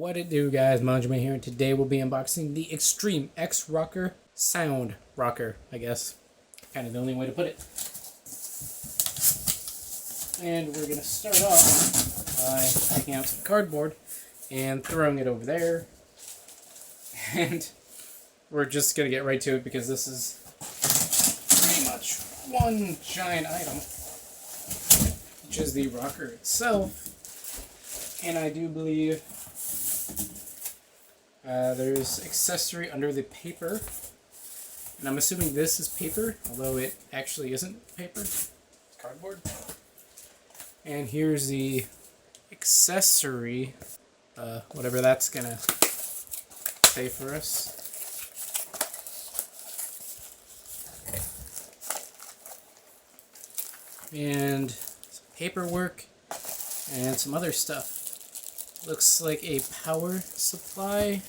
What it do, guys? Manjoume here, and today we'll be unboxing the Extreme X Rocker Sound Rocker, I guess. Kind of the only way to put it. And we're going to start off by taking out some cardboard and throwing it over there. And we're just going to get right to it because this is pretty much one giant item, which is the rocker itself. And I do believe there's accessory under the paper. And I'm assuming this is paper, although it actually isn't paper. It's cardboard. And here's the accessory, whatever that's gonna say for us. And some paperwork and some other stuff. Looks like a power supply.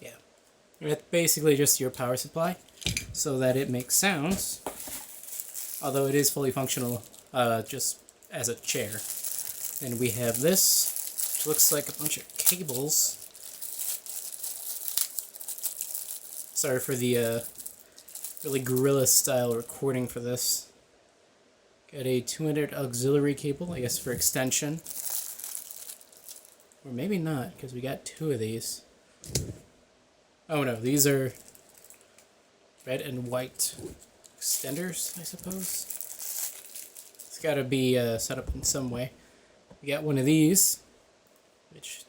Yeah. It's basically just your power supply so that it makes sounds. Although it is fully functional just as a chair. And we have this, which looks like a bunch of cables. Sorry for the really gorilla style recording for this. Got a 200 auxiliary cable, I guess for extension. Or maybe not, because we got two of these. Oh no, these are red and white extenders, I suppose. It's got to be set up in some way. We got one of these, which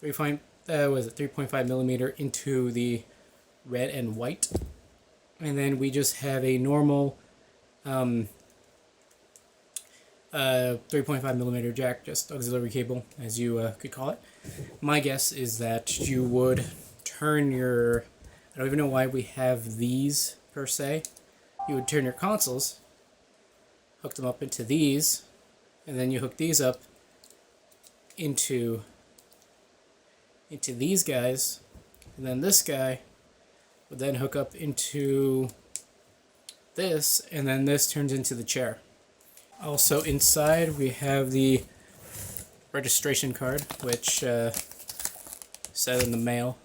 3.5 millimeter into the red and white. And then we just have a normal 3.5 millimeter jack, just auxiliary cable, as you could call it. My guess is that you would turn your, I don't even know why we have these per se. You would turn your consoles, hook them up into these, and then you hook these up into these guys, and then this guy would then hook up into this, and then this turns into the chair. Also inside we have the registration card, which said in the mail,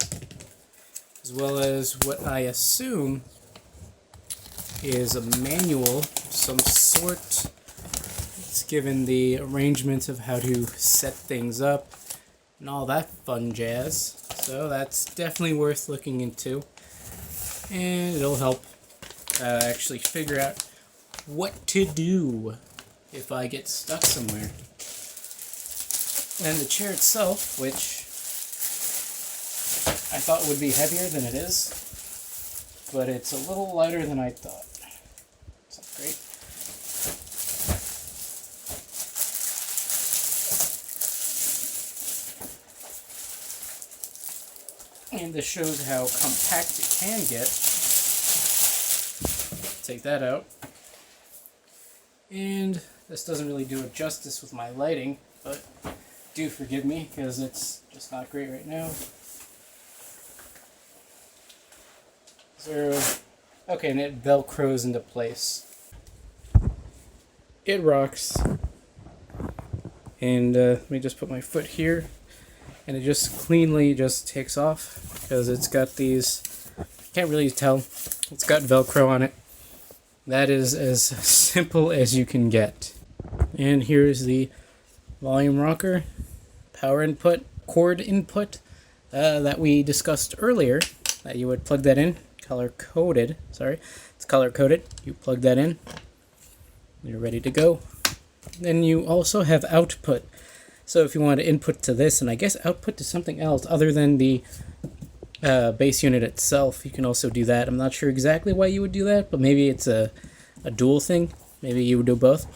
as well as what I assume is a manual of some sort. It's given the arrangements of how to set things up and all that fun jazz. So that's definitely worth looking into, and it'll help actually figure out what to do if I get stuck somewhere. And the chair itself, which I thought would be heavier than it is, but it's a little lighter than I thought. It's not great. And this shows how compact it can get. Take that out. And this doesn't really do it justice with my lighting, but do forgive me because it's just not great right now. So, okay, and it velcros into place. It rocks. And let me just put my foot here, and it just cleanly just takes off because it's got these, can't really tell, it's got Velcro on it. That is as simple as you can get. And here's the volume rocker, power input, cord input that we discussed earlier, that you would plug that in, color-coded, sorry, it's color-coded. You plug that in, you're ready to go. Then you also have output. So if you want to input to this, and I guess output to something else other than the base unit itself, you can also do that. I'm not sure exactly why you would do that, but maybe it's a dual thing. Maybe you would do both.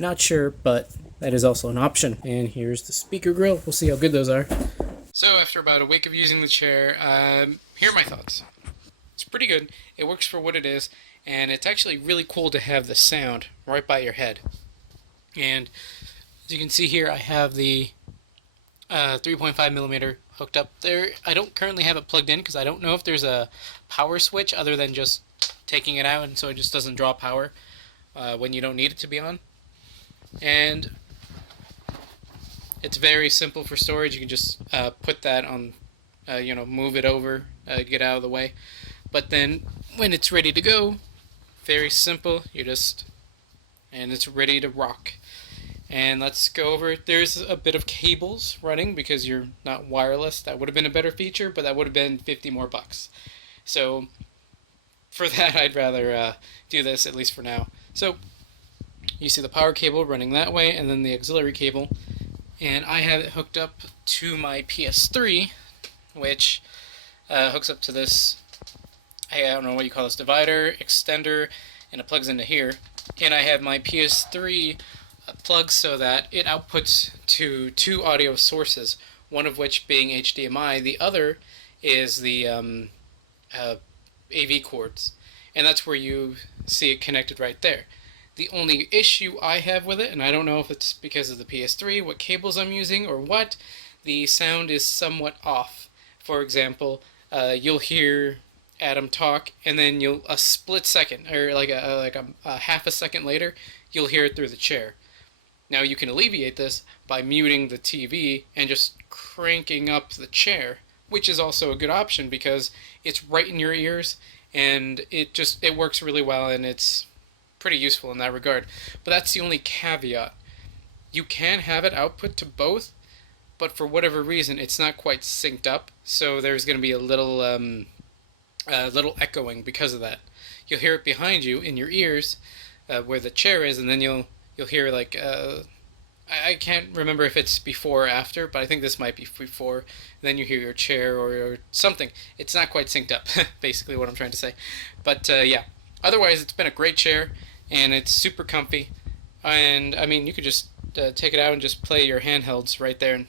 Not sure, but that is also an option. And here's the speaker grill. We'll see how good those are. So after about a week of using the chair, here are my thoughts. It's pretty good. It works for what it is, and it's actually really cool to have the sound right by your head. And as you can see here, I have the 3.5 millimeter hooked up there. I don't currently have it plugged in because I don't know if there's a power switch other than just taking it out, and so it just doesn't draw power when you don't need it to be on. And It's very simple for storage. You can just put that on, move it over, get out of the way. But then when it's ready to go, very simple. And it's ready to rock. And let's go over it. There's a bit of cables running because you're not wireless. That would have been a better feature, but that would have been 50 more bucks. So for that, I'd rather do this, at least for now. So you see the power cable running that way, and then the auxiliary cable. And I have it hooked up to my PS3, which hooks up to this, I don't know what you call this, divider, extender, and it plugs into here. And I have my PS3 plugged so that it outputs to two audio sources, one of which being HDMI, the other is the AV cords. And that's where you see it connected right there. The only issue I have with it, and I don't know if it's because of the PS3, what cables I'm using, or what, the sound is somewhat off. For example, you'll hear Adam talk, and then a split second, or like a half a second later, you'll hear it through the chair. Now you can alleviate this by muting the TV and just cranking up the chair, which is also a good option because it's right in your ears, and it works really well, and it's pretty useful in that regard. But that's the only caveat. You can have it output to both, but for whatever reason it's not quite synced up, so there's going to be a little echoing because of that. You'll hear it behind you in your ears, where the chair is, and then you'll hear like I can't remember if it's before or after, but I think this might be before. Then you hear your chair or something. It's not quite synced up, basically what I'm trying to say. But yeah, otherwise it's been a great chair, and it's super comfy. And I mean, you could just take it out and just play your handhelds right there,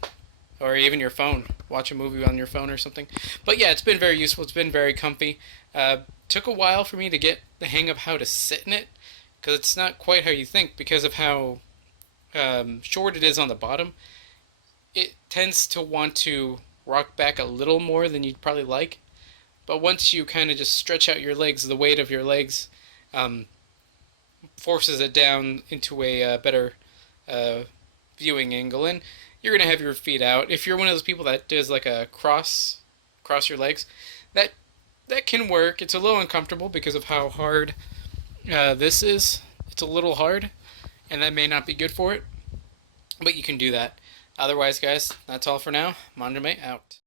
or even your phone. Watch a movie on your phone or something. But yeah, it's been very useful. It's been very comfy. Took a while for me to get the hang of how to sit in it, because it's not quite how you think because of how short it is on the bottom. It tends to want to rock back a little more than you'd probably like, but once you kind of just stretch out your legs, the weight of your legs forces it down into a better viewing angle, and you're going to have your feet out. If you're one of those people that does like a cross your legs, that can work. It's a little uncomfortable because of how hard this is. It's a little hard, and that may not be good for it, but you can do that. Otherwise, guys, that's all for now. Manjoume out.